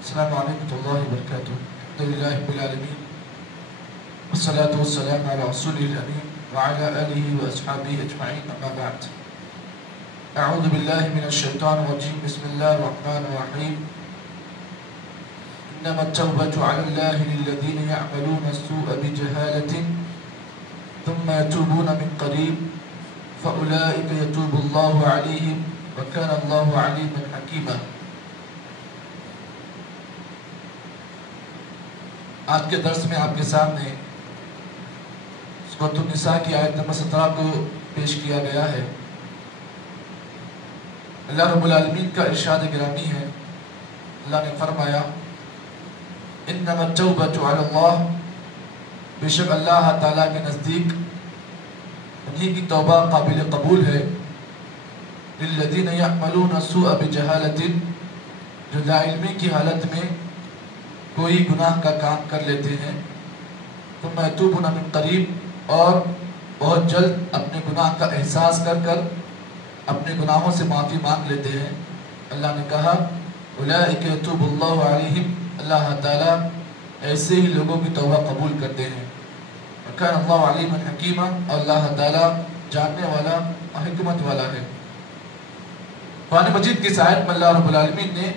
السلام علیکم ورحمۃ اللہ وبرکاتہ. الحمد للہ رب العالمین والصلاة والسلام علی رسول الامین وعلی آلہ واصحابہ اجمعین اما بعد. اعوذ باللہ من الشیطان الرجیم. بسم اللہ الرحمن الرحیم. انما التوبة على الله للذين يعملون السوء بجهالة ثم يتوبون من قريب فأولئك يتوب الله عليهم وكان الله عليما حكيما. آج کے درس میں آپ کے سامنے سورۃ النساء کی آیت نمبر 17 کو پیش کیا گیا ہے. اللہ رب العالمین کا ارشاد گرامی ہے. اللہ نے فرمایا انما التوبۃ علی اللہ، بے شک اللہ تعالیٰ کے نزدیک انہی کی توبہ قابل قبول ہے. للذین یعملون السوء بجہالۃ، جو لا علمی کی حالت میں کوئی گناہ کا کام کر لیتے ہیں. ثم یتوبون من قریب، اور بہت جلد اپنے گناہ کا احساس کر کر اپنے گناہوں سے معافی مانگ لیتے ہیں. اللہ نے کہا اولئک یتوب اللہ علیہم، اللہ تعالیٰ ایسے ہی لوگوں کی توبہ قبول کرتے ہیں. وکان اللہ علیما حکیما، اور اللہ تعالیٰ جاننے والا اور حکمت والا ہے. قرآن مجید کی آیت میں اللہ رب العالمین نے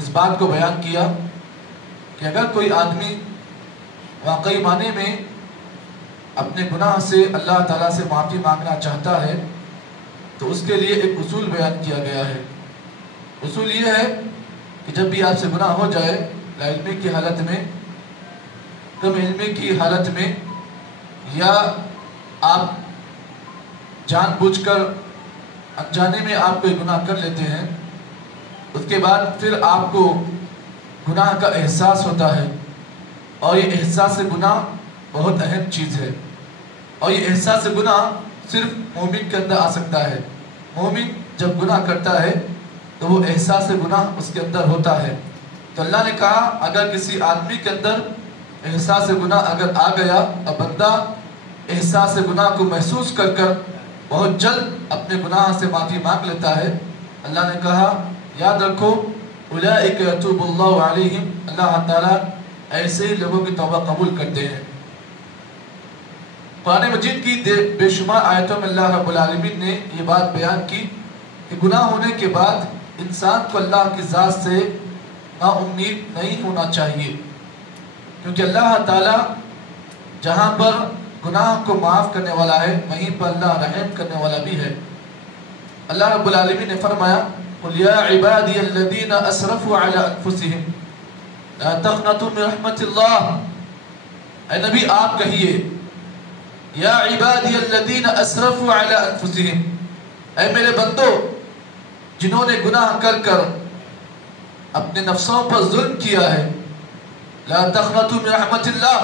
اس بات کو بیان کیا کہ اگر کوئی آدمی واقعی معنی میں اپنے گناہ سے اللہ تعالیٰ سے معافی مانگنا چاہتا ہے تو اس کے لیے ایک اصول بیان کیا گیا ہے. اصول یہ ہے کہ جب بھی آپ سے گناہ ہو جائے، لا علمی کی حالت میں، کم علمی کی حالت میں، یا آپ جان بوجھ کر انجانے میں آپ کوئی گناہ کر لیتے ہیں، اس کے بعد پھر آپ کو گناہ کا احساس ہوتا ہے. اور یہ احساس گناہ بہت اہم چیز ہے. اور یہ احساس گناہ صرف مومن کے اندر آ سکتا ہے. مومن جب گناہ کرتا ہے تو وہ احساس گناہ اس کے اندر ہوتا ہے. تو اللہ نے کہا اگر کسی آدمی کے اندر احساس گناہ اگر آ گیا اور بندہ احساس گناہ کو محسوس کر کر بہت جلد اپنے گناہ سے معافی مانگ لیتا ہے، اللہ نے کہا یاد رکھو اولئک یتوب اللہ علیہم، اللہ تعالیٰ ایسے ہی لوگوں کی توبہ قبول کرتے ہیں. قرآن مجید کی بے شمار آیتوں میں اللہ رب العالمین نے یہ بات بیان کی کہ گناہ ہونے کے بعد انسان کو اللہ کی ذات سے نا امید نہیں ہونا چاہیے، کیونکہ اللہ تعالیٰ جہاں پر گناہ کو معاف کرنے والا ہے وہیں پر اللہ رحم کرنے والا بھی ہے. اللہ رب العالمین نے فرمایا قل یا عبادی الذین اسرفوا علی انفسہم لا تقنطوا من رحمت اللہ. اے نبی آپ کہیے یا عبادی الذین اسرفوا علی انفسہم، اے میرے بندو جنہوں نے گناہ کر کر اپنے نفسوں پر ظلم کیا ہے، لا تقنطوا من رحمت اللہ،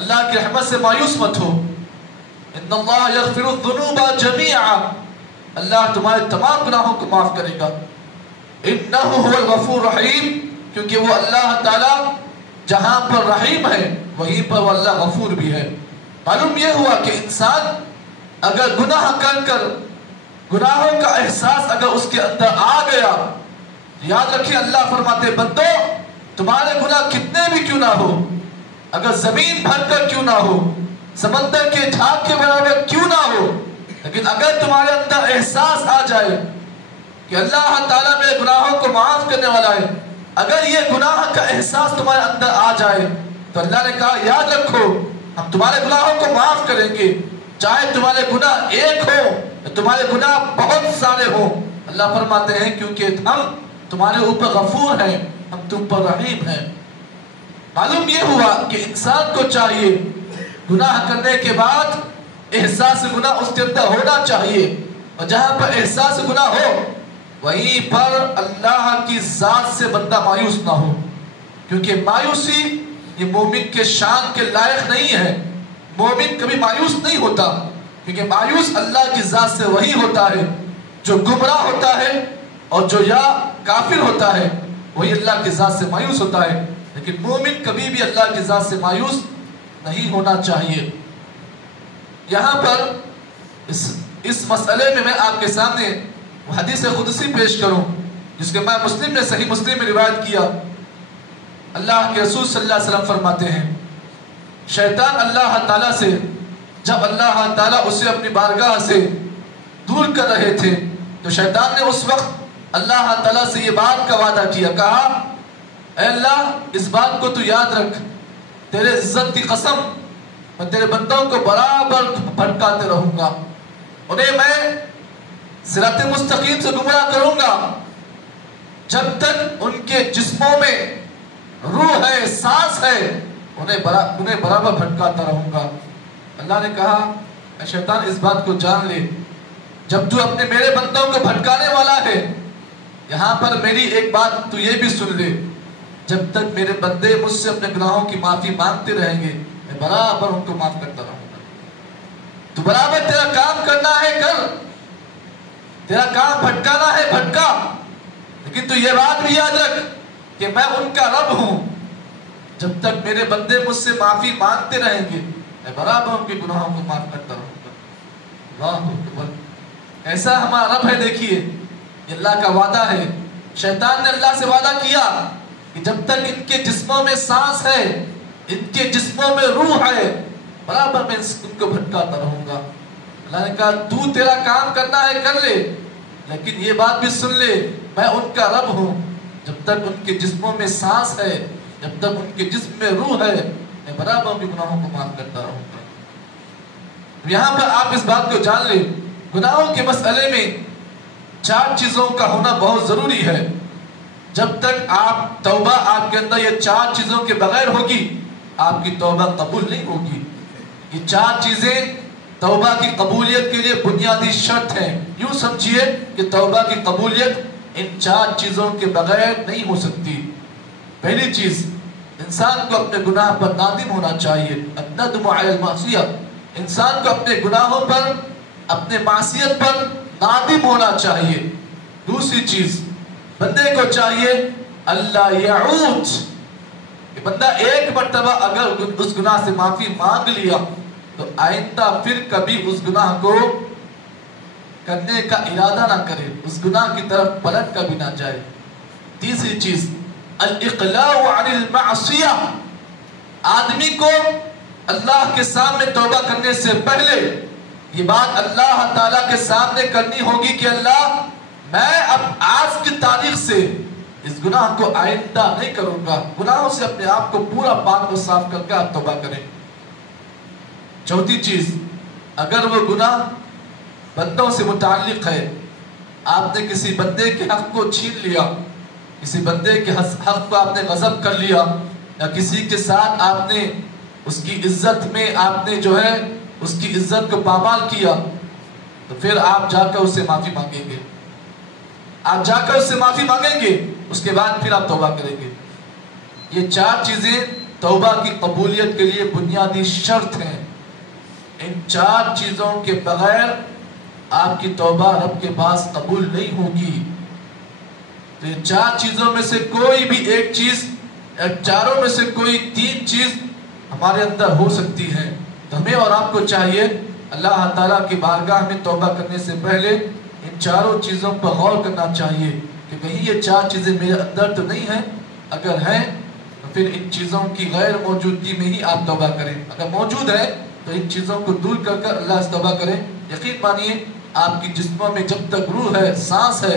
اللہ کی رحمت سے مایوس مت ہو. ان اللہ یغفر الذنوب جمیعا، اللہ تمہارے تمام گناہوں کو معاف کرے گا. انہ هو الغفور الرحیم، کیونکہ وہ اللہ تعالیٰ جہاں پر رحیم ہے وہیں پر وہ اللہ غفور بھی ہے. معلوم یہ ہوا کہ انسان اگر گناہ کر کر گناہوں کا احساس اگر اس کے اندر آ گیا، یاد رکھیے اللہ فرماتے بندو تمہارے گناہ کتنے بھی کیوں نہ ہو، اگر زمین بھر کر کیوں نہ ہو، سمندر کے جھاگ کے برابر کیوں نہ ہو، لیکن اگر تمہارے اندر احساس آ جائے کہ اللہ تعالیٰ میرے گناہوں کو معاف کرنے والا ہے، اگر یہ گناہ کا احساس تمہارے اندر آ جائے تو اللہ نے کہا یاد رکھو ہم تمہارے گناہوں کو معاف کریں گے، چاہے تمہارے گناہ ایک ہو تمہارے گناہ بہت سارے ہوں. اللہ فرماتے ہیں کیونکہ ہم تمہارے اوپر غفور ہیں، ہم تم پر رحیم ہیں. معلوم یہ ہوا کہ انسان کو چاہیے گناہ کرنے کے بعد احساس گناہ اس کے اندر ہونا چاہیے، اور جہاں پر احساس گناہ ہو وہیں پر اللہ کی ذات سے بندہ مایوس نہ ہو، کیونکہ مایوسی یہ مومن کے شان کے لائق نہیں ہے. مومن کبھی مایوس نہیں ہوتا، کیونکہ مایوس اللہ کی ذات سے وہی ہوتا ہے جو گمراہ ہوتا ہے، اور جو یا کافر ہوتا ہے وہی اللہ کی ذات سے مایوس ہوتا ہے. لیکن مومن کبھی بھی اللہ کی ذات سے مایوس نہیں ہونا چاہیے. یہاں پر اس مسئلے میں آپ کے سامنے حدیث قدسی پیش کروں جس کے میں مسلم نے صحیح مسلم میں روایت کیا، اللہ کے رسول صلی اللہ علیہ وسلم فرماتے ہیں شیطان اللہ تعالیٰ سے جب اللہ تعالیٰ اسے اپنی بارگاہ سے دور کر رہے تھے تو شیطان نے اس وقت اللہ تعالیٰ سے یہ بات کا وعدہ کیا، کہا اے اللہ اس بات کو تو یاد رکھ، تیرے عزت کی قسم میں تیرے بندوں کو برابر بھٹکاتے رہوں گا، انہیں میں صراط مستقیم سے گمراہ کروں گا جب تک ان کے جسموں میں روح ہے، سانس ہے، انہیں برابر بھٹکاتا رہوں گا۔ اللہ نے کہا اے شیطان اس بات کو جان لے، جب تو اپنے میرے بندوں کو بھٹکانے والا ہے، یہاں پر میری ایک بات تو یہ بھی سن لے، جب تک میرے بندے مجھ سے اپنے گناہوں کی معافی مانگتے رہیں گے میں برابر ان کو معاف کرتا رہوں گا۔ تو برابر تیرا کام کرنا ہے کر، تیرا کام بھٹکانا ہے بھٹکا، لیکن تو یہ بات بھی یاد رکھ کہ میں ان کا رب ہوں، جب تک میرے بندے مجھ سے معافی مانگتے رہیں گے میں برابر ان کے گناہوں کو معاف کرتا رہوں گا۔ اللہ اکبر، ایسا ہمارا رب ہے۔ دیکھیے یہ اللہ کا وعدہ ہے۔ شیطان نے اللہ سے وعدہ کیا کہ جب تک ان کے جسموں میں سانس ہے، ان کے جسموں میں روح ہے، برابر میں ان کو بھٹکاتا رہوں گا۔ اللہ نے کہا تو تیرا کام کرنا ہے کر لے، لیکن یہ بات بھی سن لے میں ان کا رب ہوں، جب تک ان کے جسموں میں سانس ہے، جب تک ان کے جسم میں روح ہے، میں برابر ان کے گناہوں کو معاف کرتا رہوں گا۔ یہاں پر آپ اس بات کو جان لیں، گناہوں کے مسئلے میں 4 چیزوں کا ہونا بہت ضروری ہے۔ جب تک آپ توبہ آپ کے اندر یہ 4 چیزوں کے بغیر ہوگی آپ کی توبہ قبول نہیں ہوگی۔ یہ 4 چیزیں توبہ کی قبولیت کے لیے بنیادی شرط ہیں۔ یوں سمجھیے کہ توبہ کی قبولیت ان 4 چیزوں کے بغیر نہیں ہو سکتی۔ پہلی چیز، انسان کو اپنے گناہ پر نادم ہونا چاہیے، الندم علی المعصیہ، انسان کو اپنے گناہوں پر، اپنے معصیت پر نادم ہونا چاہیے۔ دوسری چیز، بندے کو چاہیے اللہ یعود، کہ بندہ ایک مرتبہ اگر اس گناہ سے معافی مانگ لیا تو آئندہ پھر کبھی اس گناہ کو کرنے کا ارادہ نہ کرے، اس گناہ کی طرف پلٹ کبھی نہ جائے۔ تیسری چیز، الاقلاع عن المعصیہ، آدمی کو اللہ کے سامنے توبہ کرنے سے پہلے یہ بات اللہ تعالیٰ کے سامنے کرنی ہوگی کہ اللہ میں اب آج کی تاریخ سے اس گناہ کو آئندہ نہیں کروں گا۔ گناہوں سے اپنے آپ کو پورا پاک و صاف کر کے آپ توبہ کریں۔ چوتھی چیز، اگر وہ گناہ بندوں سے متعلق ہے، آپ نے کسی بندے کے حق کو چھین لیا، کسی بندے کے حق کو آپ نے غصب کر لیا، یا کسی کے ساتھ آپ نے اس کی عزت میں آپ نے جو ہے اس کی عزت کو پامال کیا، تو پھر آپ جا کر اس سے معافی مانگیں گے، آپ جا کر اس سے معافی مانگیں گے، اس کے بعد پھر آپ توبہ کریں گے۔ یہ 4 چیزیں توبہ کی قبولیت کے لیے بنیادی شرط ہیں۔ ان 4 چیزوں کے بغیر آپ کی توبہ رب کے پاس قبول نہیں ہوگی۔ تو یہ 4 چیزوں میں سے کوئی بھی ایک چیز، یا چاروں میں سے کوئی 3 چیز ہمارے اندر ہو سکتی ہے، تو ہمیں اور آپ کو چاہیے اللہ تعالیٰ کی بارگاہ میں توبہ کرنے سے پہلے ان 4 چیزوں پر غور کرنا چاہیے کہ کہیں یہ 4 چیزیں میرے اندر تو نہیں ہیں، اگر ہیں تو پھر ان چیزوں کی غیر موجودگی میں ہی آپ توبہ کریں، اگر موجود ہے تو ان چیزوں کو دور کر کر اللہ سے توبہ کریں۔ یقین مانیے آپ کی جسموں میں جب تک روح ہے، سانس ہے،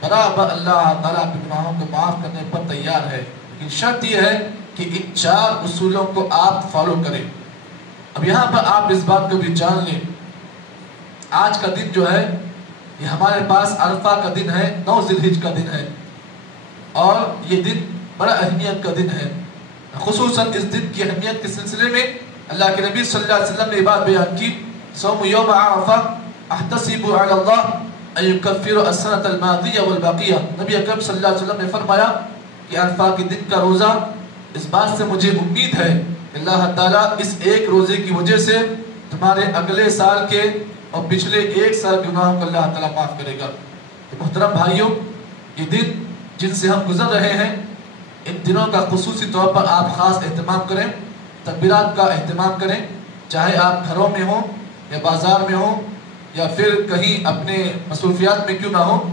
برابر اللہ تعالیٰ کے گناہوں کو معاف کرنے پر تیار ہے، لیکن شرط یہ ہے کہ ان 4 اصولوں کو آپ فالو کریں۔ اب یہاں پر آپ اس بات کو بھی جان لیں، آج کا دن جو ہے یہ ہمارے پاس عرفہ کا دن ہے، 9 ذی الحجہ کا دن ہے، اور یہ دن بڑا اہمیت کا دن ہے۔ خصوصاً اس دن کی اہمیت کے سلسلے میں اللہ کے نبی صلی اللہ علیہ وسلم نے یہ بات بیان کی، صوم یوم عرفہ احتسب علی اللہ ان یکفر السنۃ الماضیہ والباقیہ۔ نبی اکرم صلی اللہ علیہ وسلم نے فرمایا کہ عرفہ کے دن کا روزہ، اس بات سے مجھے امید ہے کہ اللہ تعالیٰ اس ایک روزے کی وجہ سے تمہارے اگلے سال کے اور پچھلے 1 سال کے گناہوں کو اللہ تعالیٰ معاف کرے گا۔ تو محترم بھائیوں، یہ دن جن سے ہم گزر رہے ہیں، ان دنوں کا خصوصی طور پر آپ خاص اہتمام کریں، تکبیرات کا اہتمام کریں، چاہے آپ گھروں میں ہوں یا بازار میں ہوں یا پھر کہیں اپنے مصروفیات میں کیوں نہ ہوں،